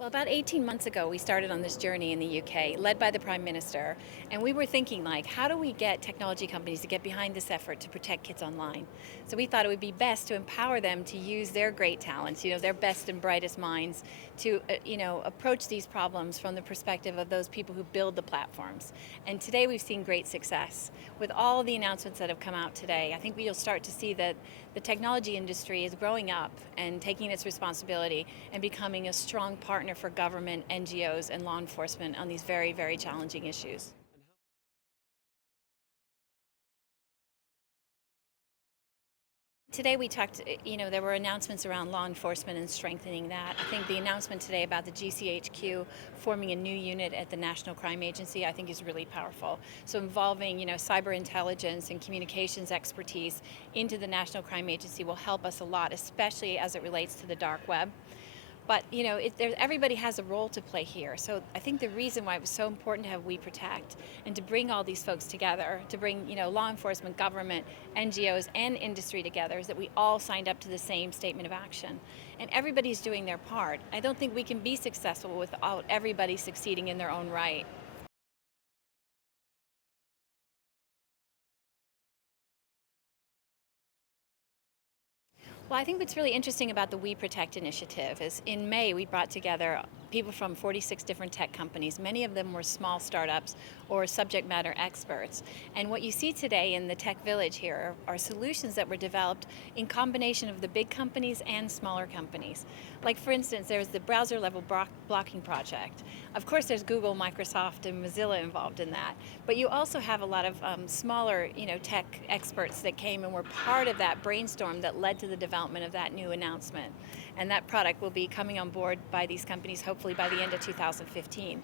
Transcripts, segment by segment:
Well, about 18 months ago, we started on this journey in the UK, led by the Prime Minister, and we were thinking, like, how do we get technology companies to get behind this effort to protect kids online? So we thought it would be best to empower them to use their great talents, their best and brightest minds to, approach these problems from the perspective of those people who build the platforms. And today we've seen great success. With all the announcements that have come out today, I think you'll start to see that the technology industry is growing up and taking its responsibility and becoming a strong partner for government, NGOs, and law enforcement on these very, very challenging issues. Today we talked, there were announcements around law enforcement and strengthening that. I think the announcement today about the GCHQ forming a new unit at the National Crime Agency, I think is really powerful. So involving, cyber intelligence and communications expertise into the National Crime Agency will help us a lot, especially as it relates to the dark web. But everybody has a role to play here. So I think the reason why it was so important to have We Protect and to bring all these folks together, to bring law enforcement, government, NGOs, and industry together, is that we all signed up to the same statement of action, and everybody's doing their part. I don't think we can be successful without everybody succeeding in their own right. Well, I think what's really interesting about the We Protect initiative is in May we brought together people from 46 different tech companies. Many of them were small startups or subject matter experts. And what you see today in the tech village here are solutions that were developed in combination of the big companies and smaller companies. Like, for instance, there's the browser level blocking project. Of course, there's Google, Microsoft, and Mozilla involved in that. But you also have a lot of smaller tech experts that came and were part of that brainstorm that led to the development of that new announcement. And that product will be coming on board by these companies hopefully by the end of 2015.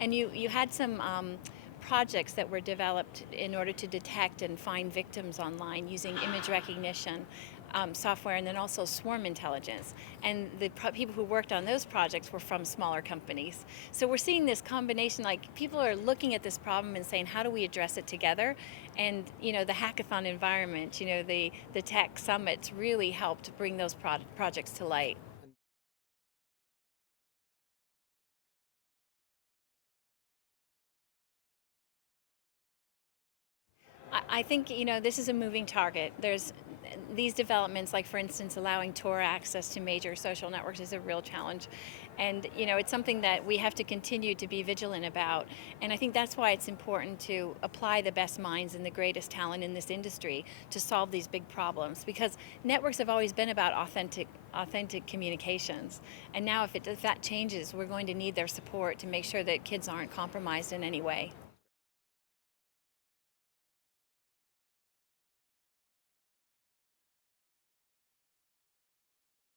And you had some projects that were developed in order to detect and find victims online using image recognition software, and then also swarm intelligence. And the people who worked on those projects were from smaller companies. So we're seeing this combination, like people are looking at this problem and saying, how do we address it together? And the hackathon environment, the tech summits really helped bring those projects to light. I think this is a moving target. There's these developments, like for instance, allowing Tor access to major social networks is a real challenge, and it's something that we have to continue to be vigilant about. And I think that's why it's important to apply the best minds and the greatest talent in this industry to solve these big problems. Because networks have always been about authentic communications, and now if that changes, we're going to need their support to make sure that kids aren't compromised in any way.